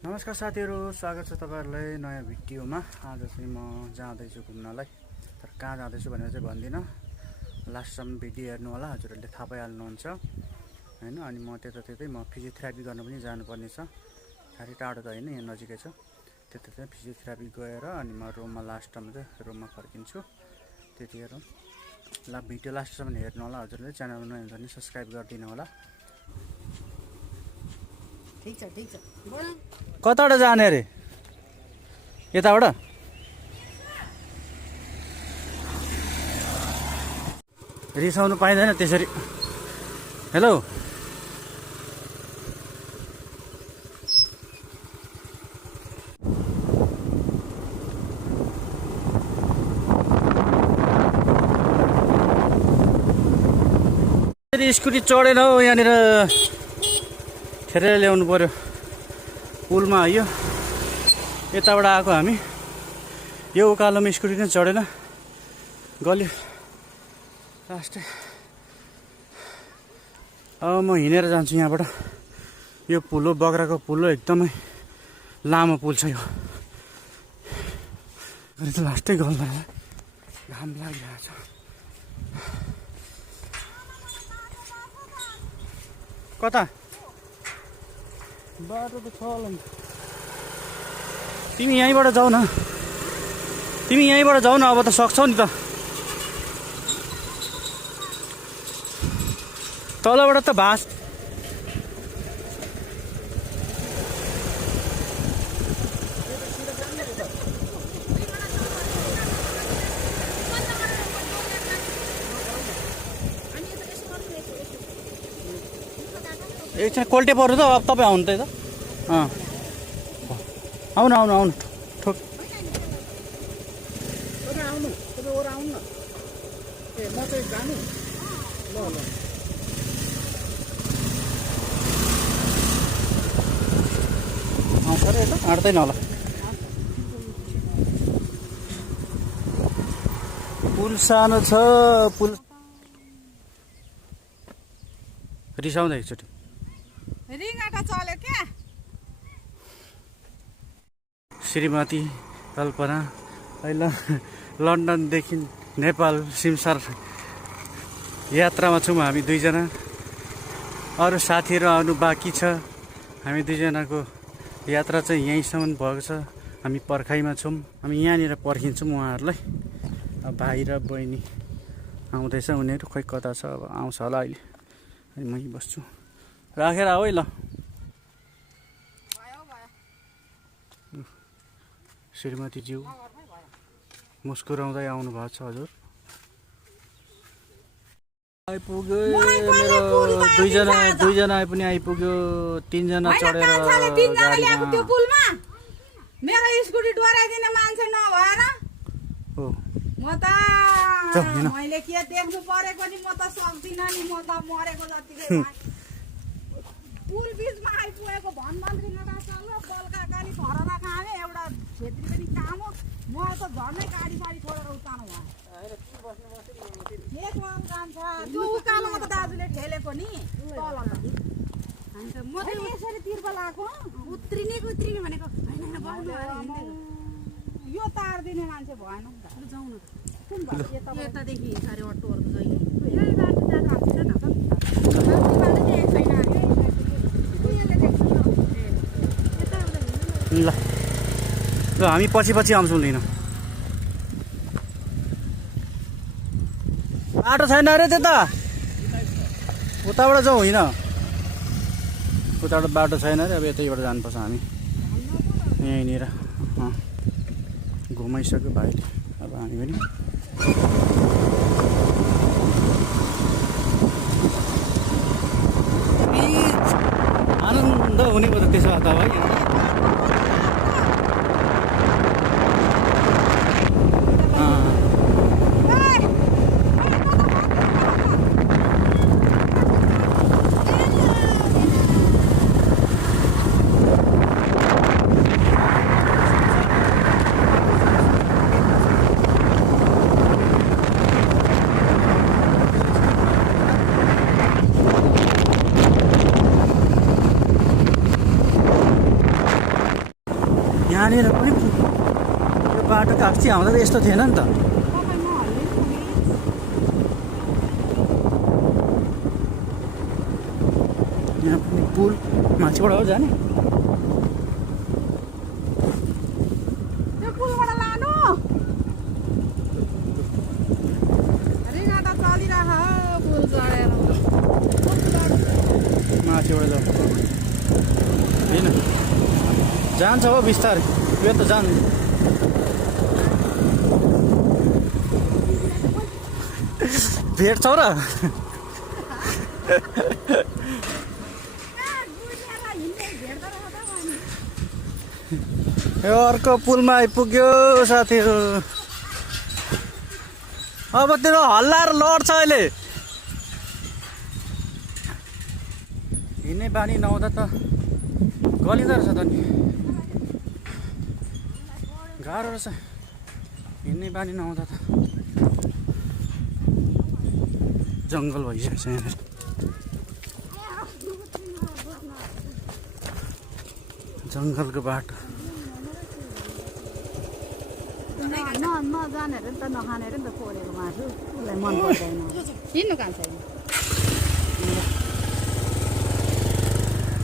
नमस्कार साथीहरू, स्वागत छ तपाईँहरूलाई नयाँ भिडियोमा। आज चाहिँ म जाँदैछु घुम्नलाई, तर कहाँ जाँदैछु भनेर चाहिँ भन्दिनँ। लास्टसम्म भिडियो हेर्नु होला, हजुरहरूले थाहा पाइहाल्नुहुन्छ होइन। अनि म त्यतै म फिजियोथेरापी गर्न पनि जानुपर्ने छ। साह्रै टाढो त होइन, यहाँ नजिकै छ। त्यता चाहिँ फिजियोथेरापी गएर अनि म रुममा लास्टमा चाहिँ रुममा फर्किन्छु। त्यतिखेर ल भिडियो लास्टसम्म हेर्नु होला, हजुरले च्यानलमा नयाँ भने सब्सक्राइब गरिदिनु होला। ठीक छ कताबाट जाने अरे? यताबाट रिसाउनु पाइँदैन त्यसरी। हेलो, स्कुटी चढेन हौ, यहाँनिर ठेरेर ल्याउनु पर्यो। पुलमा आयो, यताबाट आएको हामी। यो उकालोमा स्कुटी नै चढेन, गल्यो लास्टै। अब म हिँडेर जान्छु यहाँबाट। यो पुल हो, बग्राको पुल हो, एकदमै लामो पुल छ यो। त लास्टै गल्दा घाम लागिरहेको छ। कता बाटो त छ होला नि। तिमी यहीँबाट जाऊ न, अब त सक्छौ नि त। तलबाट त भास एकछिन कोल्टे पर्नु त। अब तपाईँ आउनु त यता। आउनु ठोक। आउँछ अरे यता, आँट्दैन होला। पुल सानो छ, पुल रिसाउँदा एकचोटि रिङाटा चल्यो क्या। श्रीमती कल्पना अहिले लन्डनदेखि नेपाल सिमसार यात्रामा छौँ हामी दुईजना। अरू साथीहरू आउनु बाँकी छ। हामी दुईजनाको यात्रा चाहिँ यहीँसम्म भएको छ। हामी पर्खाइमा छौँ, हामी यहाँनिर पर्खिन्छौँ उहाँहरूलाई। अब भाइ र बहिनी आउँदैछ, उनीहरू खोइ कता छ, अब आउँछ होला अहिले। अनि मै बस्छु, राखेर आऊ है ल। श्रीमतीज्यू मुस्कुराउँदै आउनु भएको छ हजुर। आइपुग्यो मेरो दुईजना पनि आइपुग्यो। तीनजना चढेर गाडीमा। मेरो स्कुटी डोराइदिने मान्छे नभएर हो म त मैले के देख्नु परेको नि, म त सक्दिनँ नि, म त मरेको जतिकै पुल बिचमा आइपुगेको धनमन्त्री नटाचल्लो बल्का गाडी खररा खाने एउटा छेत्री पनि काम हो। म त झन्डै गाडी साडी छोडेर उतानु भयो। त्यो उकालोमा त दाजुले ठेलेको नि तल। म त यसरी तिर्प लगाएको उत्रिने भनेको होइन। यो तार दिने मान्छे भएन। जाउँ न यतादेखि साह्रै अटोहरू जहिले यही बाटो जाँदा हुन्छ न त। ल हामी पछि आउँछौँ लिन। बाटो छैन अरे त्यता, उताबाट जाउँ। होइन, उताबाट बाटो छैन अरे। अब यतैबाट जानुपर्छ हामी। यहीँनिर घुमाइसक्यो भाइले, अब हामी पनि आनन्द हुने भयो त त्यसो भए त है। यहाँनिर पनि यो बाटो त अस्ति आउँदा त यस्तो थिएन नि त। यहाँ पनि पुल माथिबाट हो जाने। त्यो पुलबाट लानु रिङ्गा त चलिरह पुल चढेर माथिबाट जाऊ होइन जान्छ हो बिस्तारै यो त जान्छ। भेट्छौ र यो अर्को पुलमा आइपुग्यो साथीहरू। अब तेरो हल्ला र लड्छ अहिले। हिँड्ने बानी नहुँदा त गलिँदो रहेछ त नि गाह्रो रहेछ हिँड्ने बानी नहुँदा त। जङ्गल भइसकेको छ यहाँनिर। जङ्गलको बाटो नजाने अरे नि त नखाने अरे नि त पोलेको मासु उसलाई मन पर्दैन। हिँड्नु काम छैन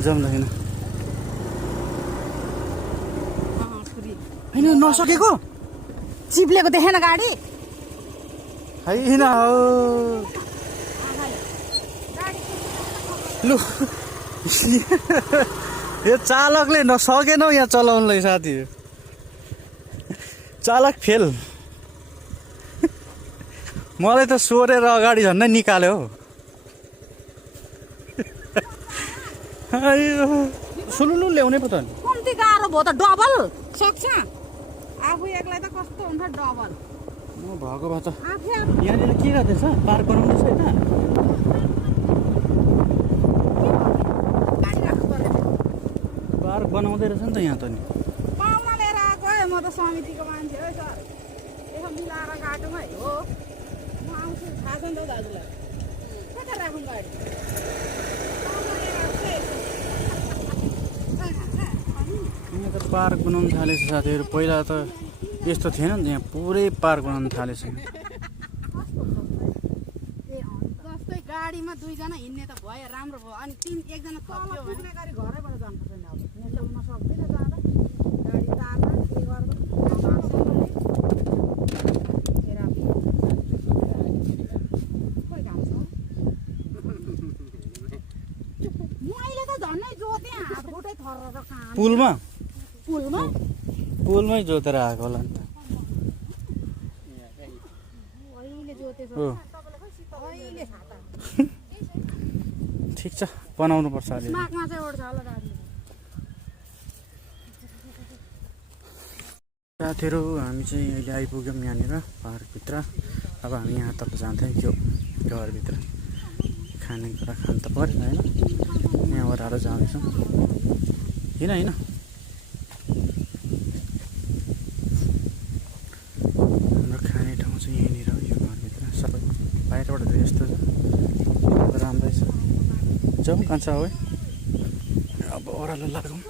जम्दैन होइन नसकेको चिप्लेको देखेन गाडी होइन हौ लु यो चालकले नसकेन हौ यहाँ चलाउनलाई साथी। चालक फेल। मलाई त सोरेर अगाडि झन्डै निकाल्यो हौ। सुलुलु ल्याउने पो त नि कम्ती गाह्रो भयो त डबल सक्छ आफू एक्लै त कस्तो हुन्छ डबल म भएको भए त आफै यहाँनिर के गर्दैछ पार्क बनाउँदैछ होइन गाडी राख्नु पर्ने पार्क बनाउँदै रहेछ नि त यहाँ त नि। पाहुना लिएर आएको है म त समितिको मान्छे हो सर यसो मिलाएर गाटोमा हो म आउँछु थाहा छ नि त हौ दाजुलाई कता राखौँ गाडी यहाँ त पार्क बनाउनु थालेछ साथीहरू। पहिला त यस्तो थिएन नि त यहाँ पुरै पार्क बनाउनु थालेछ। जस्तै गाडीमा दुईजना हिँड्ने त भयो राम्रो भयो अनि एकजना थप्यो भने गाडी घरैबाट जानुपर्छ नि अब ल्याउन सक्दैन जाँदा गाडी तार्दा के गर्दा मैले त झन्नै जोतेँ हात खुट्टै थर कहाँ पुलमा पुलमा पुलमै जोतेर आएको होला नि त। अहिले जोतेछ हो अहिले छाता ठिक छ बनाउनु पर्छ अहिले। माघमा चाहिँ ओड्छ होला दाजु साथीहरू हामी चाहिँ अहिले आइपुग्यौँ यहाँनिर पार्कभित्र। अब हामी यहाँ तल जाँदै यो घरभित्र खानेकुरा खानु त पऱ्यो होइन यहाँ ओह्राएर जाँदैछौँ। होइन होइन हाम्रो खाने ठाउँ चाहिँ यहीँनिर हो यो घरभित्र। सबै बाहिरबाट चाहिँ यस्तो छ राम्रै छ। जाउँ कान्छा हो अब ओह्रालो लागौँ।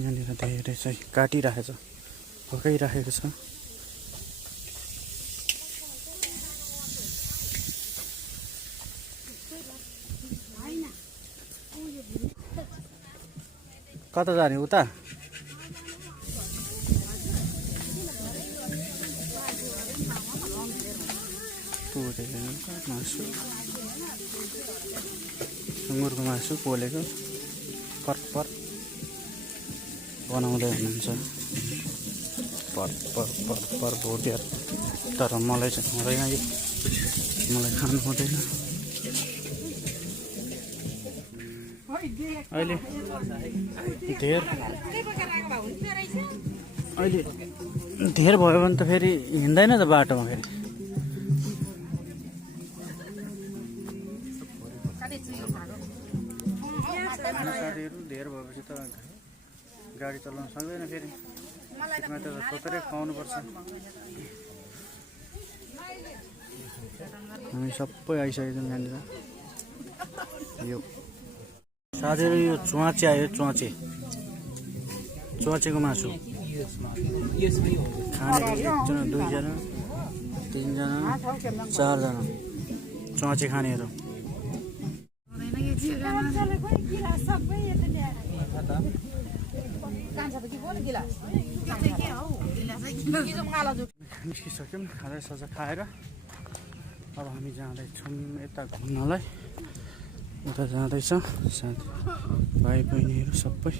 यहाँनिर धेरै चाहिँ काटिराखेको छ भोकाइराखेको छ। कता जाने उता मासु सुँगुरको मासु पोलेको पर बनाउँदै हुनुहुन्छ पर भोटिएर। तर मलाई चाहिँ हुँदैन यो मलाई खानु हुँदैन। अहिले धेर भयो भने त फेरि हिँड्दैन त बाटोमा फेरि। साथीहरू धेर भएपछि त गाडी चलाउन सक्दैन फेरि त्यसमा त सोचेरै खुवाउनु पर्छ। हामी सबै आइसकेको छौँ यहाँनिर। यो साथीहरू यो च्वाचे आयो, च्वाचेको मासु खाने 1 जना 2 जना 3 जना 4 जना च्वाचे खानेहरू। निस्किसक्यौँ खाजासाजा खाएर। अब हामी जाँदैछौँ यता घुम्नलाई। उता जाँदैछ साथी भाइ बहिनीहरू सबै।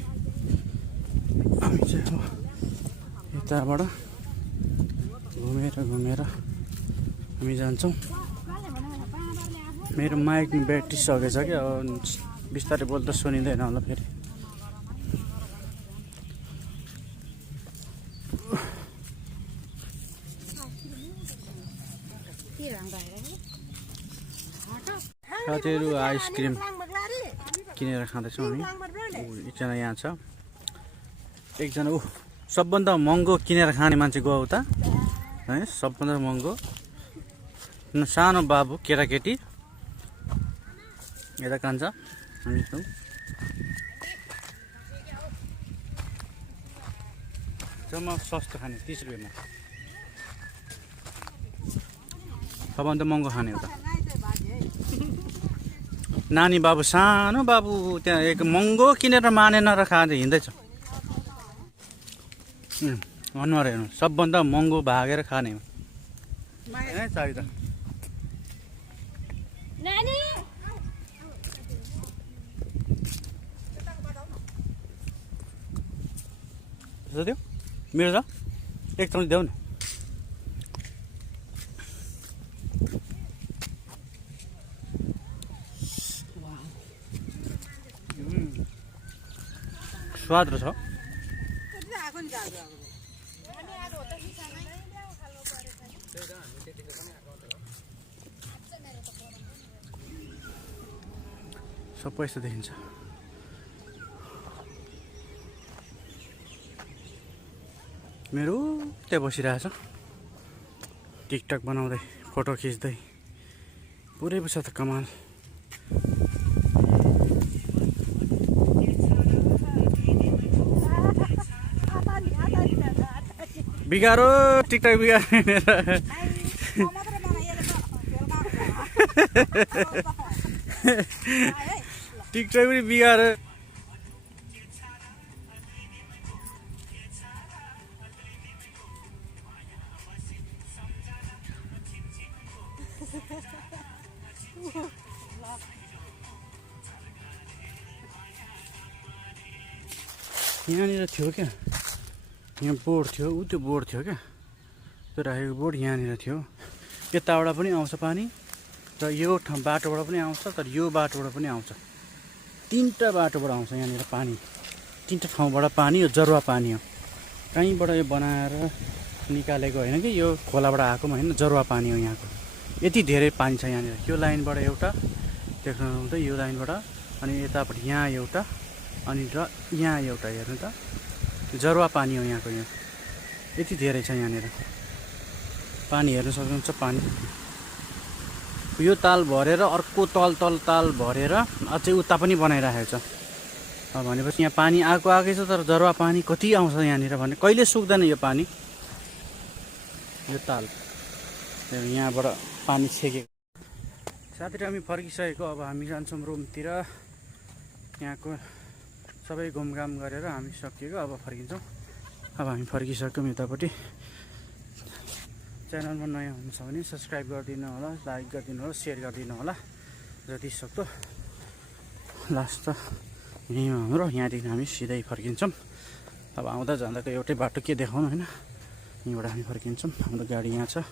हामी चाहिँ अब यताबाट घुमेर हामी जान्छौँ। मेरो माइक ब्याट्री सकेछ क्या, अब बिस्तारै बोल्दा सुनिँदैन होला फेरि। साथीहरू आइसक्रिम किनेर खाँदैछौँ हामी। एकजना यहाँ छ, एकजना सबभन्दा महँगो किनेर खाने मान्छे गयो उता है, सबभन्दा महँगो सानो बाबु केटाकेटी यता कान्छ। हामी छौँ जम्मा सस्तो खाने 30 रुपियाँमा, सबभन्दा महँगो खाने उता। नानी बाबु सानो बाबु त्यहाँ एक महँगो किनेर मानेन र खाँदै हिँड्दैछ। अनुहार हेर्नु, सबभन्दा महँगो भागेर खाने हो चाबी त। त्यो मेरो छ, एक चम्ची देऊ न। स्वाद रहेछ। सबै यस्तो देखिन्छ। मेरो त्यहाँ बसिरहेछ टिकटक बनाउँदै फोटो खिच्दै, पुरै पो छ त कमाल। बिगारो टिकटक बिगार टिकटक पनि बिगार। यहाँनिर थियो क्या, यहाँ बोर्ड थियो, त्यो बोर्ड थियो क्या, त्यो राखेको बोर्ड यहाँनिर थियो। यताबाट पनि आउँछ पानी र यो बाटोबाट पनि आउँछ, तर यो बाटोबाट पनि आउँछ। 3टा बाटोबाट आउँछ यहाँनिर पानी, 3टा ठाउँबाट पानी। यो जरुवा पानी हो, कहीँबाट यो बनाएर निकालेको होइन कि, यो खोलाबाट आएको पनि होइन, जरुवा पानी हो यहाँको। यति धेरै पानी छ यहाँनिर। यो लाइनबाट एउटा देख्नुहुन्छ, यो लाइनबाट, अनि यतापट्टि यहाँ एउटा, अनि र यहाँ एउटा। हेर्नु त, जरुवा पानी हो यहाँको। यहाँ यति धेरै छ यहाँनिर पानी, हेर्नु सक्नुहुन्छ पानी। यो ताल भरेर अर्को ताल भरेर अझै उता पनि बनाइराखेको छ। भनेपछि यहाँ पानी आएकै छ, तर जरुवा पानी कति आउँछ यहाँनिर भने कहिले सुक्दैन यो पानी। यो ताल यहाँबाट पानी छेकेको। साथीहरू हामी फर्किसकेको, अब हामी जान्छौँ रुमतिर। यहाँको सबै घुमघाम गरेर हामी सकिएको, अब फर्किन्छौँ। अब हामी फर्किसक्यौँ यतापट्टि। च्यानलमा नयाँ हुनुहुन्छ भने सब्सक्राइब गरिदिनु होला, लाइक गरिदिनु होला, सेयर गरिदिनु होला जति सक्दो। लास्ट त यहीँ हाम्रो, यहाँदेखि हामी सिधै फर्किन्छौँ। अब आउँदा जाँदाको एउटै बाटो के देखाउनु होइन, यहीँबाट हामी फर्किन्छौँ। हाम्रो गाडी यहाँ छ।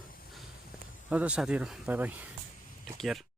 ल त साथीहरू, बाई बाई, टेक केयर।